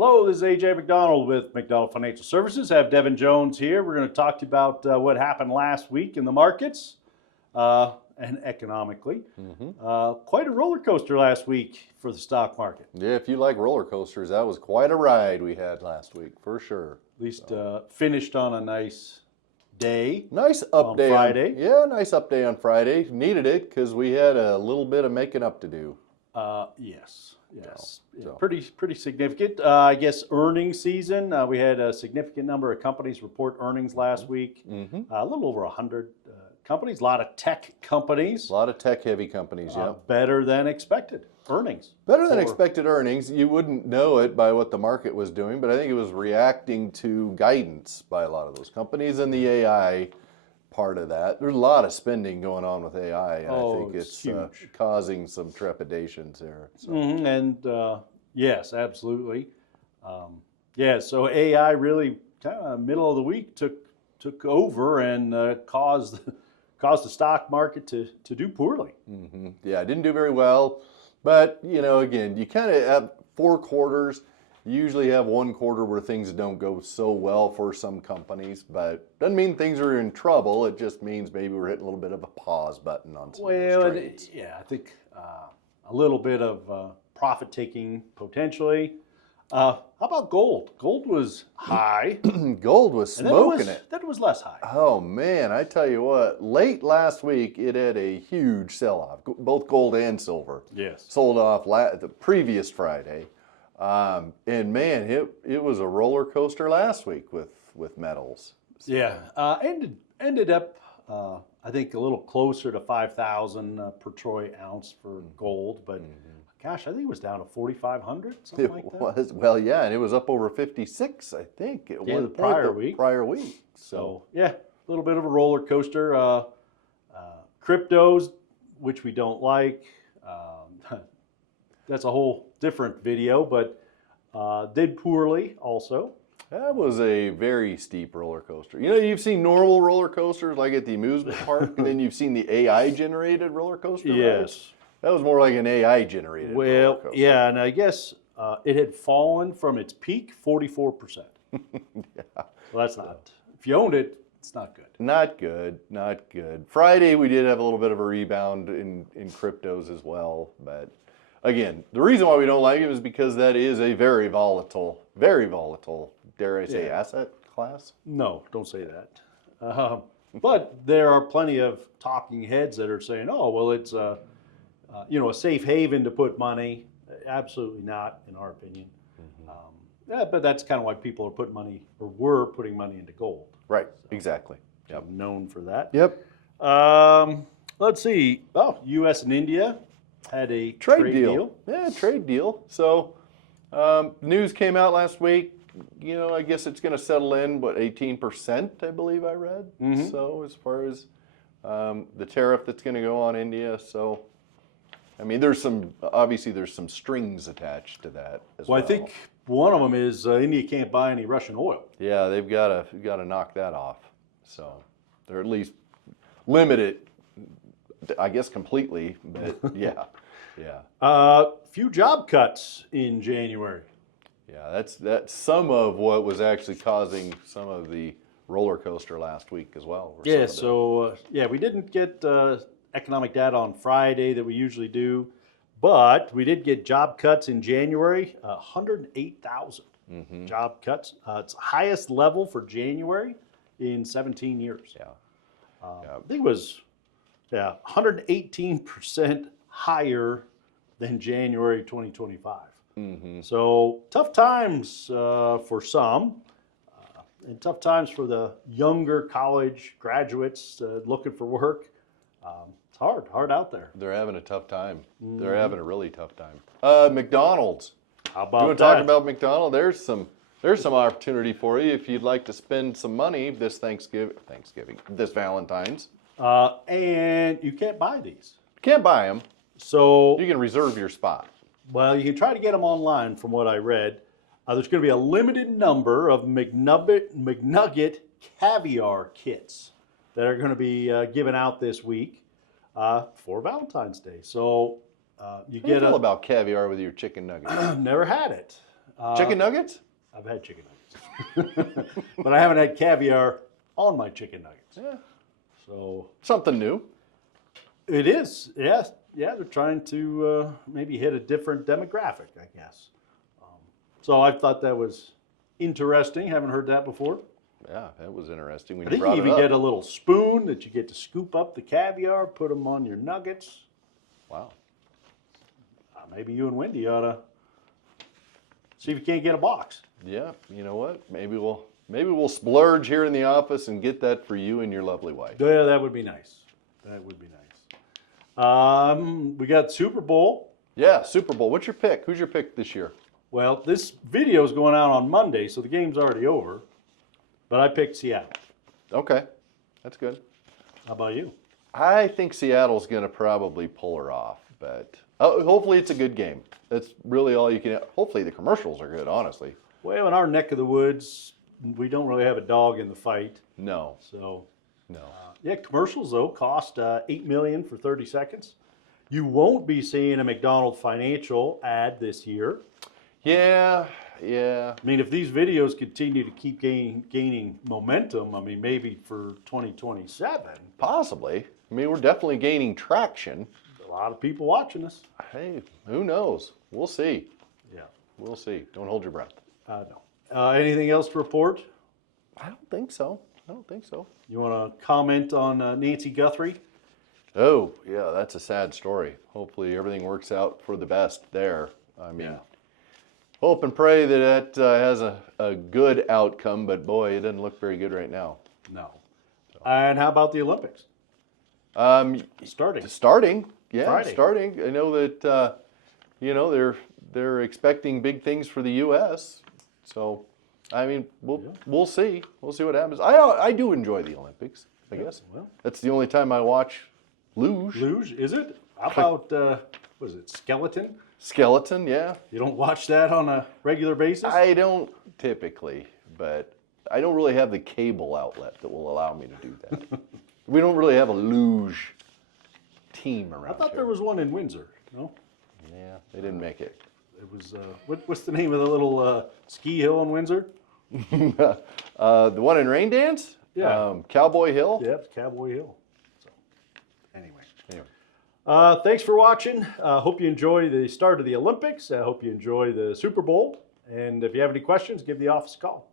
Hello, this is AJ Macdonald with Macdonald Financial Services. I have Devin Jones here. We're going to talk to you about what happened last week in the markets and economically. Quite a roller coaster last week for the stock market. Yeah, if you like roller coasters, that was quite a ride we had last week, for sure. At least finished on a nice day. Nice up day on Friday. Nice up day on Friday. Needed it because we had a little bit of making up to do. Yes. So. Pretty significant. I guess earnings season. We had a significant number of companies report earnings last week. A little over 100 companies. A lot of tech companies. A lot of tech-heavy companies, yeah. Better than expected earnings. Better than expected earnings. You wouldn't know it by what the market was doing, but I think it was reacting to guidance by a lot of those companies and the AI part of that. There's a lot of spending going on with AI, and I think it's causing some trepidations there. So. Yes, absolutely. So AI really kind of middle of the week took over and caused the stock market to do poorly. Yeah, it didn't do very well. But, again, you kind of have 4 quarters. You usually have 1 quarter where things don't go so well for some companies, but doesn't mean things are in trouble. It just means maybe we're hitting a little bit of a pause button on some trades. I think a little bit of profit taking potentially. How about gold? Gold was high. Gold was smoking it. That was less high. Oh, man, I tell you what, late last week, it had a huge sell-off, both gold and silver. Yes. Sold off the previous Friday. And, man, it was a roller coaster last week with metals. So. Yeah, ended up, I think, a little closer to 5,000 per troy ounce for gold, but gosh, I think it was down to 4,500, something like that. Was. Well, yeah, and it was up over 56, I think. It was the prior week. So, yeah, a little bit of a roller coaster. Cryptos, which we don't like, that's a whole different video, but did poorly also. That was a very steep roller coaster. You've seen normal roller coasters like at the amusement park, and then you've seen the AI-generated roller coaster. Yes. Rides. That was more like an AI-generated roller coaster. Yeah, and I guess it had fallen from its peak 44%. Yeah. Well, that's not. If you owned it, it's not good. Not good. Friday, we did have a little bit of a rebound in cryptos as well. But again, the reason why we don't like it is because that is a very volatile, dare I say, asset class. No, don't say that. But there are plenty of talking heads that are saying, oh, well, it's a safe haven to put money. Absolutely not, in our opinion. But that's kind of why people are putting money, or were putting money into gold. Right, so, exactly. Yep. Known for that. Yep. Let's see. Oh, U.S. and India had a trade deal. Yeah, trade deal. So news came out last week. I guess it's going to settle in, 18%, I believe I read. So as far as the tariff that's going to go on India. So, I mean, there's some strings attached to that as well. I think one of them is India can't buy any Russian oil. Yeah, they've got to knock that off. So they're at least limit it, I guess, completely. But yeah. Few job cuts in January. Yeah, that's some of what was actually causing some of the roller coaster last week as well. Yeah, so we didn't get economic data on Friday that we usually do, but we did get job cuts in January, 108,000 job cuts. It's the highest level for January in 17 years. I think it was 118% higher than January 2025. So tough times for some, and tough times for the younger college graduates looking for work. It's hard out there. They're having a tough time. They're having a really tough time. McDonald's. How about you want to talk about McDonald's? There's some opportunity for you if you'd like to spend some money this this Valentine's. And you can't buy these. Can't buy them. So you can reserve your spot. Well, you can try to get them online from what I read. There's going to be a limited number of McNugget caviar kits that are going to be given out this week for Valentine's Day. So you get How do you feel about caviar with your chicken nuggets? Never had it. Chicken nuggets? I've had chicken nuggets. But I haven't had caviar on my chicken nuggets. Yeah. So Something new. it is, yes. Yeah, they're trying to maybe hit a different demographic, I guess. So I thought that was interesting. Haven't heard that before. Yeah, that was interesting when I you think you brought it even up. get a little spoon that you get to scoop up the caviar, put them on your nuggets. Wow. Maybe you and Wendy ought to see if you can't get a box. Yeah, you know what? Maybe we'll splurge here in the office and get that for you and your lovely wife. Yeah, that would be nice. That would be nice. We got Super Bowl. Yeah, Super Bowl. What's your pick? Who's your pick this year? Well, this video is going out on Monday, so the game's already over. But I picked Seattle. Okay, that's good. How about you? I think Seattle's going to probably pull her off, but hopefully it's a good game. That's really all you can. Hopefully the commercials are good, honestly. Well, in our neck of the woods, we don't really have a dog in the fight. No, So, no. yeah, commercials, though, cost $8 million for 30 seconds. You won't be seeing a McDonald financial ad this year. Yeah. I mean, if these videos continue to keep gaining momentum, I mean, maybe for 2027, Possibly. I mean, we're definitely gaining traction. a lot of people watching us. Hey, who knows? We'll see. Yeah, We'll see. Don't hold your breath. no. Anything else to report? I don't think so. I don't think so. You want to comment on Nancy Guthrie? Oh, yeah, that's a sad story. Hopefully everything works out for the best there. I mean, hope and pray that has a good outcome, but boy, it doesn't look very good right now. No. And how about the Olympics? Starting. Starting, yeah, Friday. starting. I know that they're expecting big things for the U.S. So, I mean, we'll see. We'll see what happens. I do enjoy the Olympics. I guess Well, that's the only time I watch luge. luge, is it? How about what is it? Skeleton? Skeleton, yeah. You don't watch that on a regular basis? I don't typically, but I don't really have the cable outlet that will allow me to do that. We don't really have a luge team around I thought here. there was one in Windsor. No, Yeah, they didn't make it. it was. What's the name of the little ski hill in Windsor? The one in Rain Dance? Yeah. Cowboy Hill? Yeah, it's Cowboy Hill. So, anyway. Anyway. Thanks for watching. Hope you enjoy the start of the Olympics. I hope you enjoy the Super Bowl. And if you have any questions, give the office a call.